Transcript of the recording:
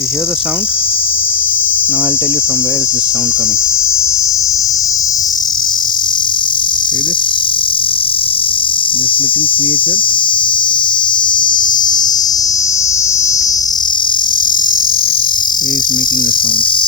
You hear the sound? Now I'll tell you from where is this sound coming. See this? This little creature is making the sound.